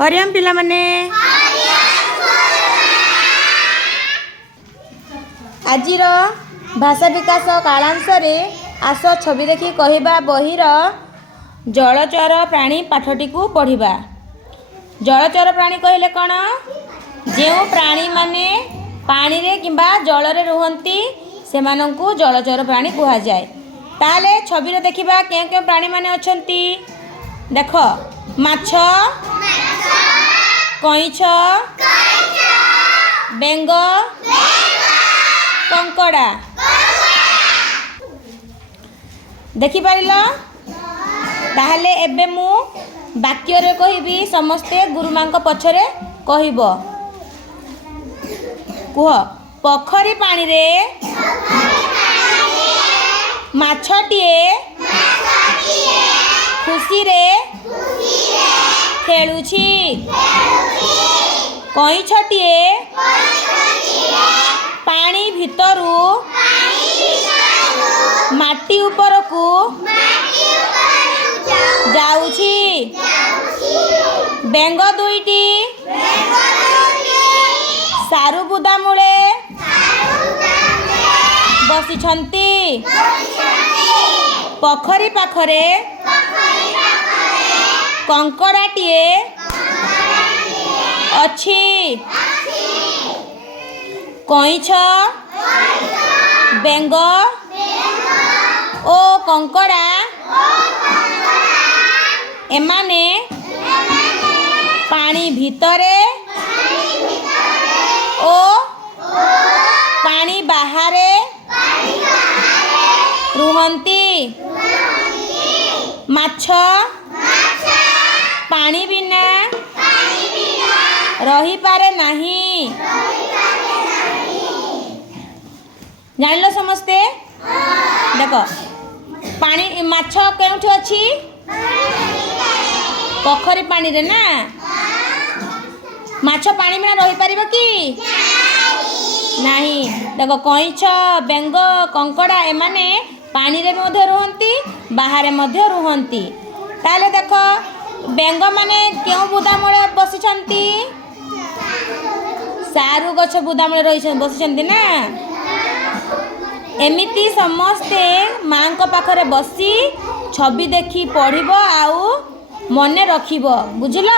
हरिओम पिला माने आजिर भाषा विकास कालांश रे आस छवि देखि कहवा बहिर जलचर प्राणी पाठटी को पढ़िबा। जलचर प्राणी कहले कौन? जो प्राणी माने पानी रे किंबा जल रे रुहंती सेमानंकु जलचर प्राणी कहा जाए। ताले छवि रे देखिबा के के प्राणी माने अछंती। देख माछ, कईछ, बेंग, कंकड़ा देखि पारिल। ताहले एबे मु वाक्य रे कहिबी, समस्ते गुरुमां पछरे कहिब। कुह पोखरी पानी रे माछटिए खुशी रे खेलुछि। कईछटिए पानी भितरु माटी उपरकू जाउछि। बेंग दुईटी सारू बुदा मूले बसिछंती। पोखरी पाखरे कंकड़ाटिए अछि। कईछ, बेंग ओ कंकड़ा एमाने पानी भितरे ओ पानी बाहरे रुहंती। माछ पानी बिना रही पारे नहीं। जानिलो समस्ते? देख पानी माछ केउठी अछि? पोखरी पानी रे ना। माछ पानी बिना रही पारिबो कि नहीं? देख कईछ, बेंग, कंकड़ा एमाने पानी रे मध्य रुहंती, बाहर मध्य रुहंती। ताले देख बेंग माने केउ बुदा मूले बसिछंती? सारू गछ बुदा मूले रही बसिछंती ना। एमिति समस्ते माँ को पाखरे बसी छवि देखी पढ़िब आउ मने रखिब। बुझिल?